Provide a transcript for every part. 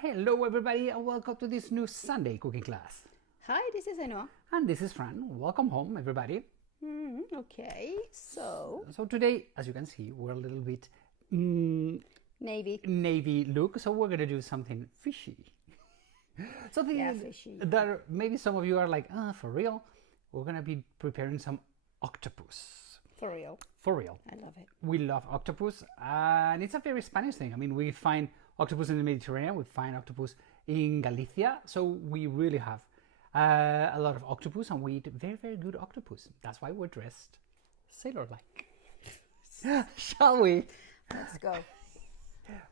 Hello everybody and welcome to this new Sunday cooking class. Hi, this is Eno. And this is Fran. Welcome home everybody. Okay, so So today, as you can see, we're a little bit navy look, so we're gonna do something fishy. Something fishy. that maybe some of you are like, for real? We're gonna be preparing some octopus. For real. For real. I love it. We love octopus, and it's a very Spanish thing. I mean, we find octopus in the Mediterranean, we find octopus in Galicia, so we really have a lot of octopus, and we eat very, very good octopus. That's why we're dressed sailor-like. Shall we? Let's go.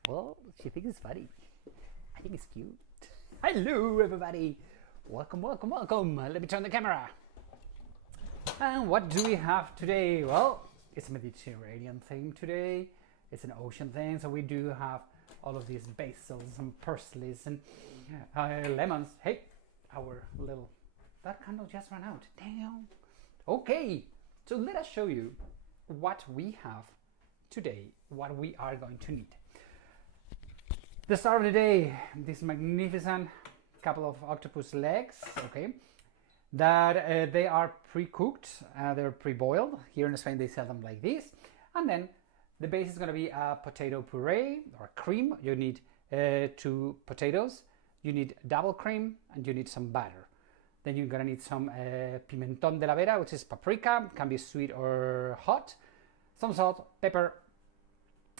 Well, she thinks it's funny. I think it's cute. Hello, everybody. Welcome, welcome, welcome. Let me turn the camera. And what do we have today? Well, it's a Mediterranean thing today. It's an ocean thing, so we do have all of these basils and parsleys and lemons. Hey, our little... That candle just ran out. Damn. Okay, so let us show you what we have today, what we are going to need. The start of the day, this magnificent couple of octopus legs, okay, that they are pre-cooked, they're pre-boiled. Here in Spain they sell them like this. And then the base is going to be a potato puree or cream. You need 2 potatoes, you need double cream, and you need some butter. Then you're going to need some pimentón de la vera, which is paprika, can be sweet or hot, some salt, pepper,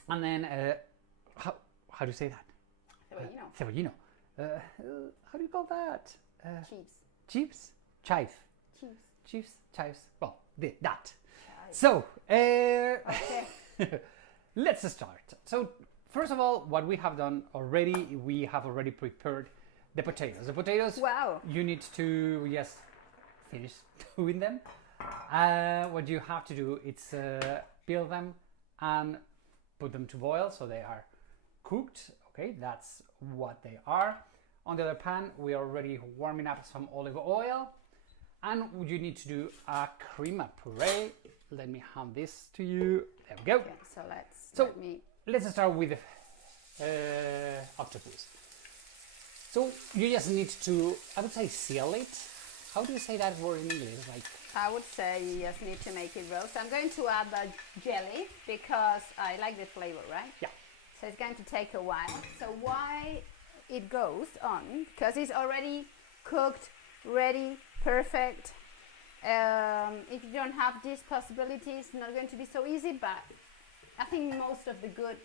and then how do you say that? Cebollino. How do you call that? Chives. Chives. Well, that. So, okay. Let's start. So, first of all, what we have done already, we have already prepared the potatoes. The potatoes, Wow. you need to, yes, finish doing them. What you have to do is peel them and put them to boil so they are cooked. Okay, that's what they are. On the other pan, we are already warming up some olive oil, and you need to do a crema puree. Let me hand this to you. There we go. Okay, so let's start with the octopus. So you just need to, I would say, seal it. How do you say that word in English? Like, I would say you just need to make it roast. I'm going to add the jelly because I like the flavor, right? Yeah. So it's going to take a while. So why it goes on? Because it's already cooked, ready, perfect. If you don't have these possibilities, it's not going to be so easy, but I think most of the good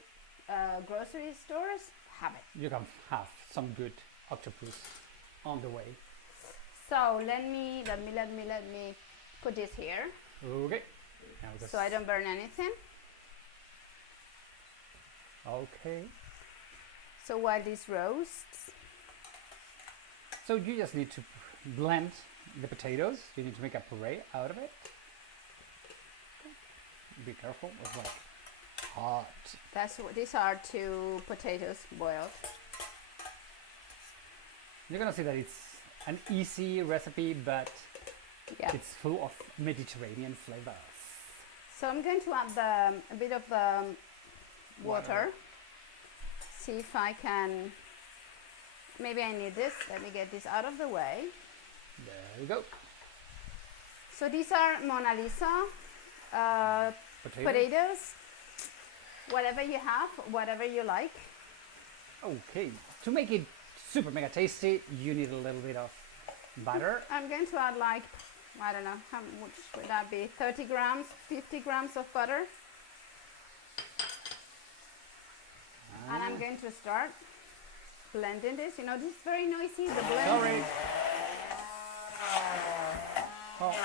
grocery stores have it. You can have some good octopus on the way. So let me put this here. Okay. So I don't burn anything. Okay. So while this roasts, so you just need to blend the potatoes. You need to make a puree out of it. Be careful, it's like hot. These are 2 potatoes boiled. You're gonna see that it's an easy recipe, but it's full of Mediterranean flavors. So I'm going to add a bit of the water. See if I can, maybe I need this. Let me get this out of the way. There you go. So these are Mona Lisa potatoes. Whatever you have, whatever you like. Okay, to make it super mega tasty, you need a little bit of butter. I'm going to add like, I don't know, how much would that be? 30 grams, 50 grams of butter. And I'm going to start blending this. You know, this is very noisy, the blend. Sorry. Oh.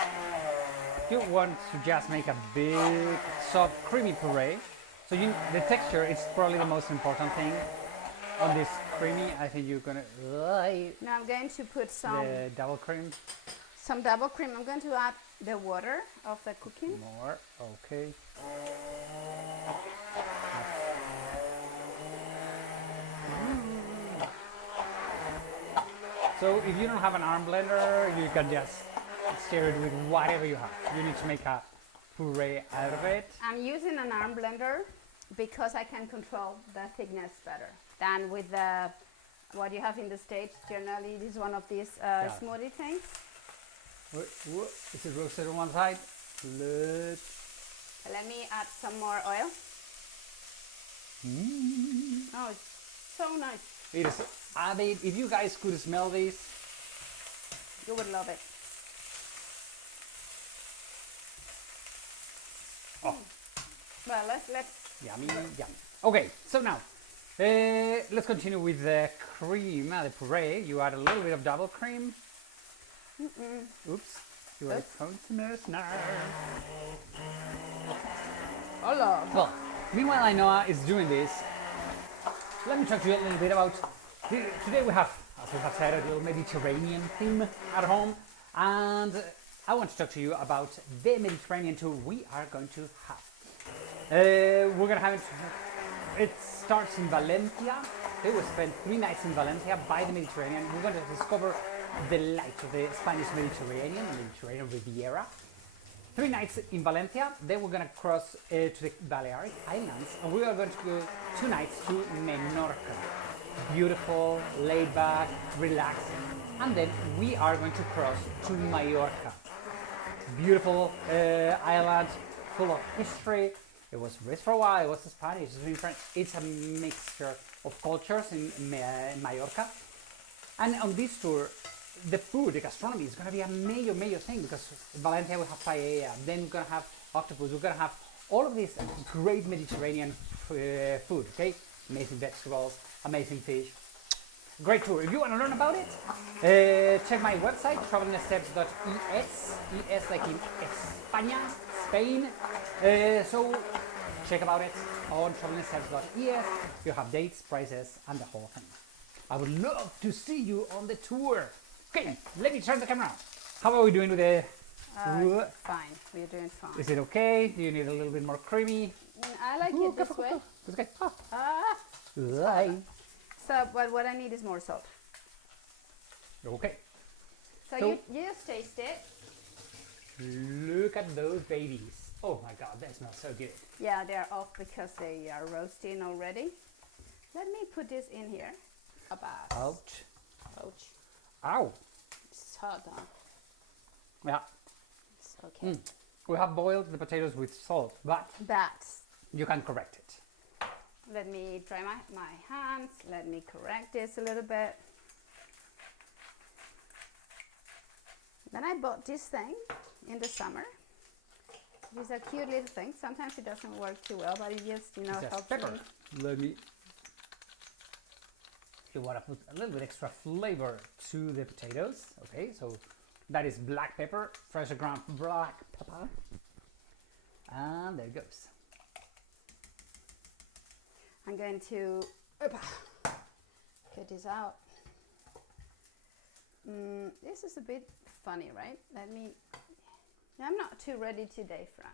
You want to just make a big, soft, creamy puree. So the texture is probably the most important thing on this creamy. I think you're gonna. Now I'm going to put the double cream. Some double cream. I'm going to add the water of the cooking. More, okay. So if you don't have an arm blender, you can just stir it with whatever you have. You need to make a puree out of it. I'm using an arm blender because I can control the thickness better than with the what you have in the States. Generally, it is one of these smoothie things. Is it roasted on one side? Let me add some more oil. Oh, it's so nice. It is. I mean, if you guys could smell this, you would love it. Oh. Well, let's. Yummy, yum. Okay, so now let's continue with the cream, the puree. You add a little bit of double cream. Oops. You are consummate now. Hello. Well, meanwhile Ainhoa is doing this, let me talk to you a little bit about, today we have, as we have said, a little Mediterranean theme at home, and I want to talk to you about the Mediterranean tour we are going to have. We're going to have it starts in Valencia. We will spend 3 nights in Valencia by the Mediterranean. We're going to discover the light of the Spanish Mediterranean Riviera. 3 nights in Valencia, then we're going to cross to the Balearic Islands, and we are going to go 2 nights to Menorca. Beautiful, laid back, relaxing. And then we are going to cross to Mallorca. Beautiful island, full of history. It was raised for a while, it was Spanish, it's been French. It's a mixture of cultures in Mallorca. And on this tour, the food, the gastronomy is going to be a major thing, because in Valencia we have paella, then we're going to have octopus, we're going to have all of this great Mediterranean food, okay? Amazing vegetables, amazing fish. Great tour. If you want to learn about it, check my website, travelingsteps.es, es like in España, Spain. So check about it on travelingsteps.es. You have dates, prices, and the whole thing. I would love to see you on the tour. Okay, let me turn the camera. How are we doing with the... Fine, we're doing fine. Is it okay? Do you need a little bit more creamy? I like it this way. It's okay. Right. So, but what I need is more salt. Okay. So you just taste it. Look at those babies. Oh my god, that smells so good. Yeah, they're off because they are roasting already. Let me put this in here. Ouch. Ouch. Ow. It's hot, huh? Yeah. It's okay. We have boiled the potatoes with salt, but you can correct it. Let me dry my hands. Let me correct this a little bit. Then I bought this thing in the summer. These are cute little things. Sometimes it doesn't work too well, but it just, helps pepper. me. Let me... You want to put a little bit extra flavor to the potatoes. Okay, so that is black pepper, fresh ground black pepper. And there it goes. I'm going to get this out. This is a bit funny, right? I'm not too ready today, Fran.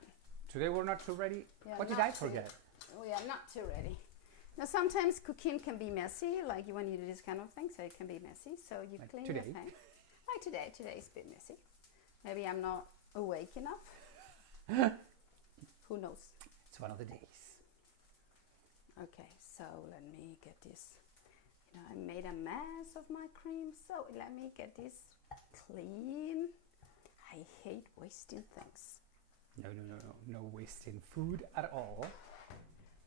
Today we're not too ready? Yeah, what did I forget? We are not too ready. Now sometimes cooking can be messy, like when you do this kind of thing, so it can be messy. So you like clean your thing. Like today is a bit messy. Maybe I'm not awake enough. Who knows? It's one of the days. Okay, so let me get this. I made a mess of my cream, so let me get this clean. I hate wasting things. No wasting food at all.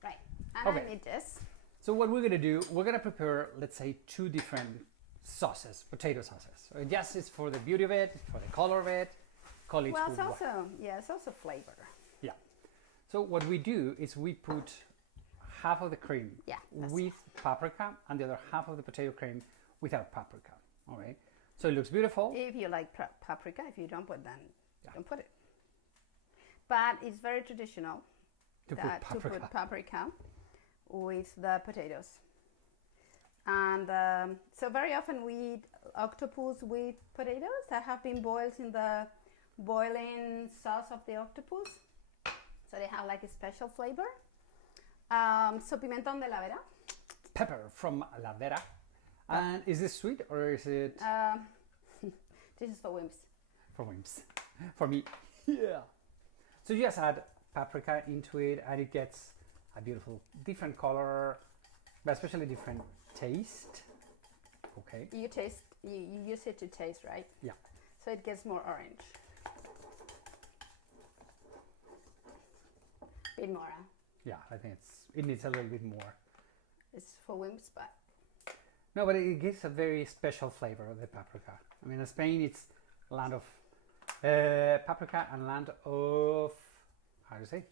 Right, and I need this. So what we're gonna do, we're gonna prepare, let's say, 2 different sauces, potato sauces. So yes, it's for the beauty of it, for the color of it. Call it well, it's also flavor. Yeah. So what we do is we put half of the cream with paprika and the other half of the potato cream without paprika. All right. So it looks beautiful. If you like paprika, if you don't put, then don't put it. But it's very traditional to put paprika with the potatoes. And so very often we eat octopus with potatoes that have been boiled in the boiling sauce of the octopus. So they have like a special flavor. So pimentón de la Vera. Pepper from La Vera. And is this sweet or is it? This is for wimps. For wimps. For me. Yeah. So you just add paprika into it and it gets a beautiful different color, but especially different taste. Okay. You taste. You use it to taste, right? Yeah. So it gets more orange. Bit more. Huh? Yeah, I think it needs a little bit more. It's for wimps, but No, but it gives a very special flavor of the paprika. I mean, in Spain, it's land of paprika and land of, how do you say?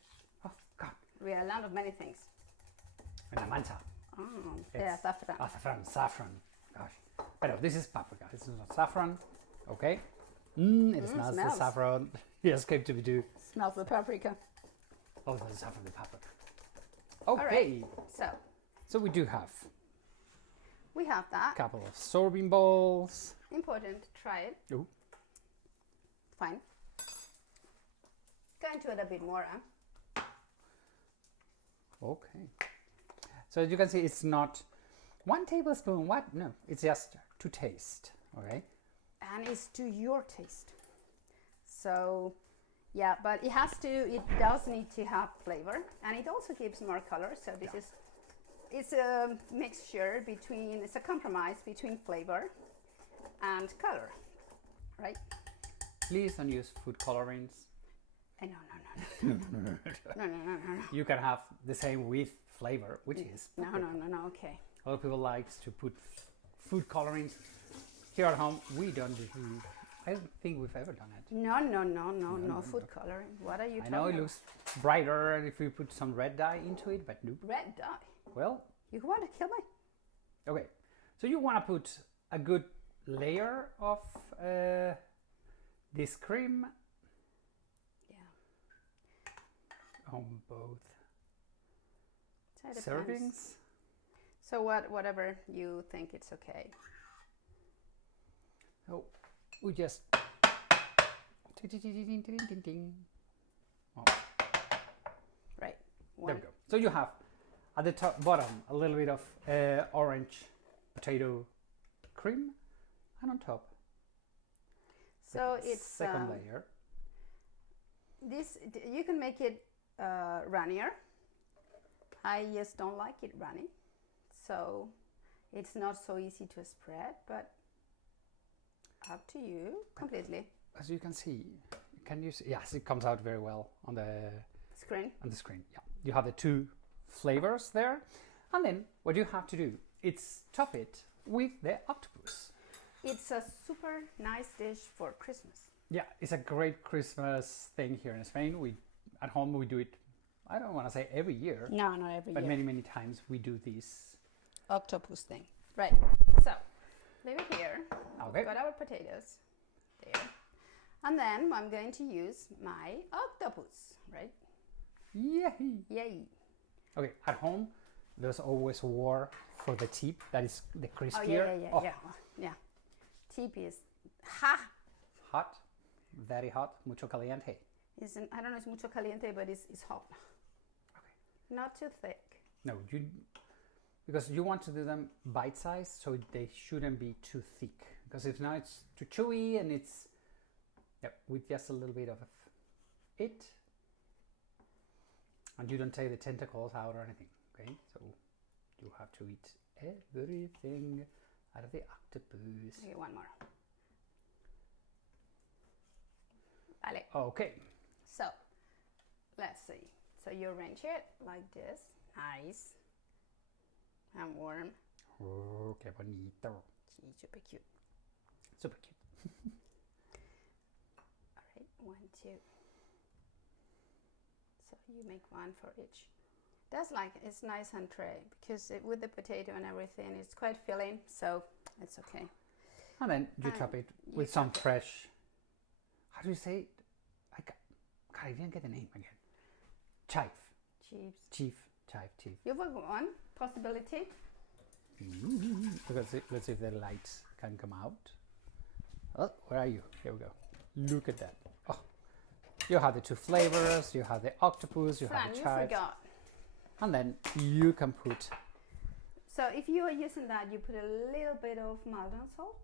Oh, God. we are a land of many things. And la mancha. Oh, yeah, saffron. Saffron. Gosh. But no, this is paprika. This is not saffron. Okay. It smells the smells. saffron. Yes, came to me too. Smells the paprika. Oh, the saffron, the paprika. Okay. Alright, So we do have we have that. a couple of sorbing balls. Important. Try it. Ooh. Fine. Go into it a bit more. Huh? Okay. So as you can see, it's not 1 tablespoon. What? No, it's just to taste. Okay. And it's to your taste. So, yeah, but it does need to have flavor, and it also gives more color. So it's a mixture between, it's a compromise between flavor and color, right? Please don't use food colorings. No. No. You can have the same with flavor, which is No, okay. a lot of people likes to put food colorings. Here at home, we don't do. I don't think we've ever done it. No, food coloring. What are you I talking know it about? looks brighter if we put some red dye into it, but nope. Red dye. Well, You want to kill me? okay. So you want to put a good layer of this cream Yeah. on both So it depends. servings. So whatever you think it's okay. So we just oh, Right. there we go. So you have at the top bottom a little bit of orange potato cream, and on top So the it's second layer. this. You can make it runnier. I just don't like it runny, so it's not so easy to spread. But up to you completely. As you can see, can you see? Yes, it comes out very well on the Screen. screen. Yeah, you have the two flavors there, and then what you have to do is top it with the octopus. It's a super nice dish for Christmas. Yeah, it's a great Christmas thing here in Spain. We at home we do it. I don't want to say every year, No, not every but year. many times we do this. Octopus thing. Right. So leave it here. Okay. We've got our potatoes there, and then I'm going to use my octopus. Right. Yay! Yay. Okay, at home there's always war for the tip that is the Oh crispier. yeah. Tip is Hot, very hot, mucho caliente. Isn't, I don't know, it's mucho caliente, but it's hot. Okay. Not too thick. No, because you want to do them bite-sized, so they shouldn't be too thick. Because if not, it's too chewy, and it's with just a little bit of it, and you don't take the tentacles out or anything. Okay, so you have to eat everything out of the octopus. Okay, one more. Vale. Okay. So, let's see. So you arrange it like this. Nice. And warm. Oh, qué bonito. Gee, super cute. Super cute. Alright, 1, 2. So you make one for each. That's it's nice entree because with the potato and everything, it's quite filling, so it's okay. And then you top it with some fresh. How do you say it? God, I didn't get the name again. Chive. Chives. Chive. You've got one possibility. Let's see if the lights can come out. Oh, where are you? Here we go. Look at that. Oh, you have the two flavors. You have the octopus. You have the You chives. forgot. And then you can put. So if you are using that, you put a little bit of Maldon salt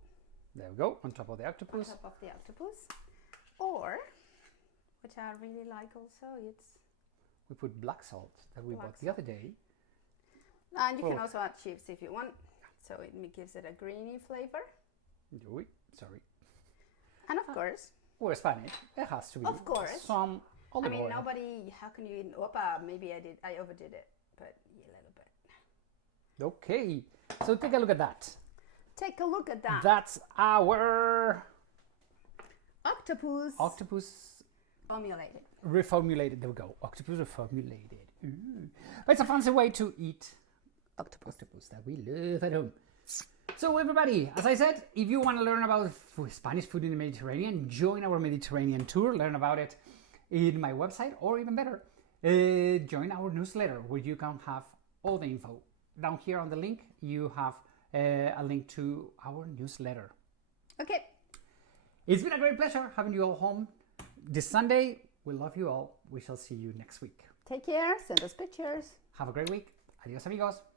There we go, on top of the on octopus. top of the octopus, or which I really like also, We put black salt that we Black bought the other day. and you can Oh. also add chips if you want. so it gives it a greeny flavor. Ui, sorry. And of course, We're Spanish. It has to be. Of course. Some olive oil. nobody, how can you, opa, maybe I overdid it, but a little bit. Okay, so take a look at that. Take a look at that. That's our Octopus formulated. reformulated. There we go. Octopus reformulated. Ooh. But it's a fancy way to eat octopus that we love at home. So everybody, as I said, if you want to learn about Spanish food in the Mediterranean, join our Mediterranean tour, learn about it in my website, or even better, join our newsletter where you can have all the info. Down here on the link, you have a link to our newsletter. Okay. It's been a great pleasure having you all home this Sunday. We love you all. We shall see you next week. Take care. Send us pictures. Have a great week. Adios, amigos.